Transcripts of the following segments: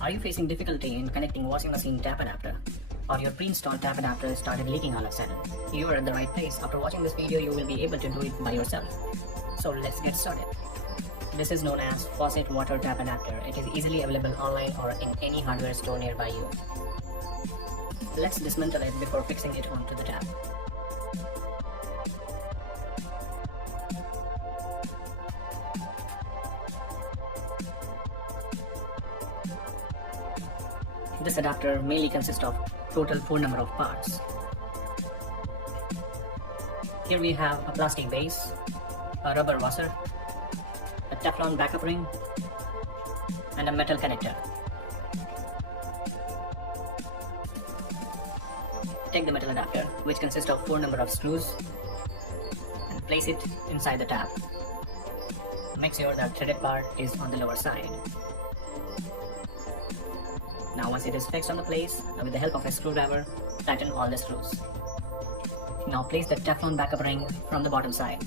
Are you facing difficulty in connecting washing machine tap adapter? Or your pre-installed tap adapter started leaking all of a sudden? You are at the right place. After watching this video, you will be able to do it by yourself. So let's get started. This is known as faucet water tap adapter. It is easily available online or in any hardware store nearby you. Let's dismantle it before fixing it onto the tap. This adapter mainly consists of total 4 number of parts. Here we have a plastic base, a rubber washer, a Teflon backup ring, and a metal connector. Take the metal adapter, which consists of 4 number of screws, and place it inside the tap. Make sure that threaded part is on the lower side. Now once it is fixed on the place, with the help of a screwdriver, tighten all the screws. Now place the Teflon backup ring from the bottom side.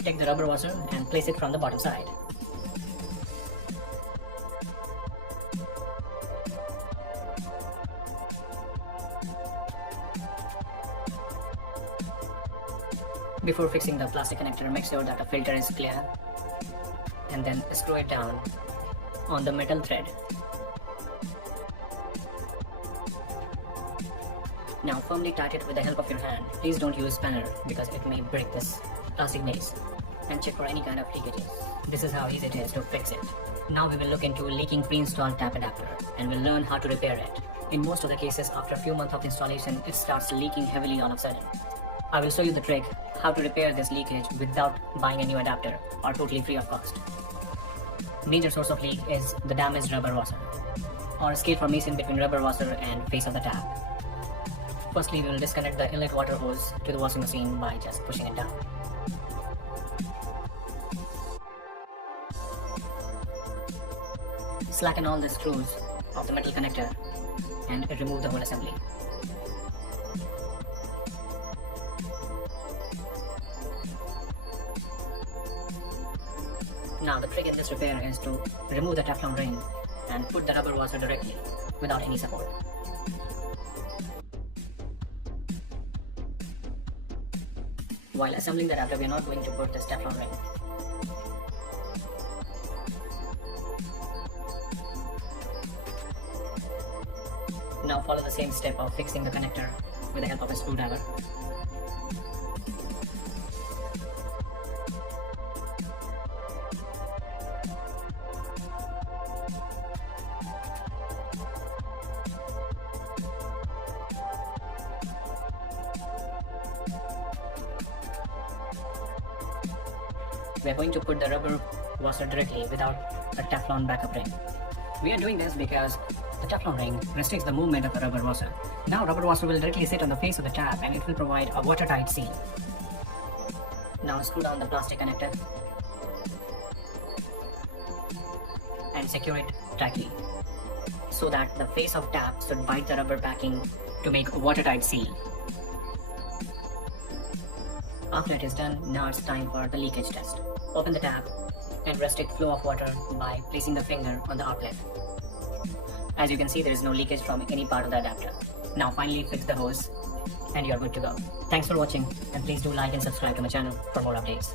Take the rubber washer and place it from the bottom side. Before fixing the plastic connector, make sure that the filter is clear and then screw it down on the metal thread. Now firmly tighten it with the help of your hand. Please don't use spanner because it may break this plastic base, and check for any kind of leakages. This is how easy it is to fix it. Now we will look into leaking pre-installed tap adapter and we'll learn how to repair it. In most of the cases, after a few months of installation, it starts leaking heavily all of a sudden. I will show you the trick how to repair this leakage without buying a new adapter or totally free of cost. Major source of leak is the damaged rubber washer or scale formation between rubber washer and face of the tap. Firstly, we will disconnect the inlet water hose to the washing machine by just pushing it down. Slacken all the screws of the metal connector and remove the whole assembly. Now the trick in this repair is to remove the Teflon ring and put the rubber washer directly without any support. While assembling the adapter, we are not going to put this Teflon ring. Now follow the same step of fixing the connector with the help of a screwdriver. We are going to put the rubber washer directly without a Teflon backup ring. We are doing this because the Teflon ring restricts the movement of the rubber washer. Now rubber washer will directly sit on the face of the tap and it will provide a watertight seal. Now screw down the plastic connector and secure it tightly so that the face of tap should bite the rubber backing to make a watertight seal. After it is done, now it's time for the leakage test. Open the tap and restrict flow of water by placing the finger on the outlet. As you can see, there is no leakage from any part of the adapter. Now finally fix the hose and you are good to go. Thanks for watching, and please do like and subscribe to my channel for more updates.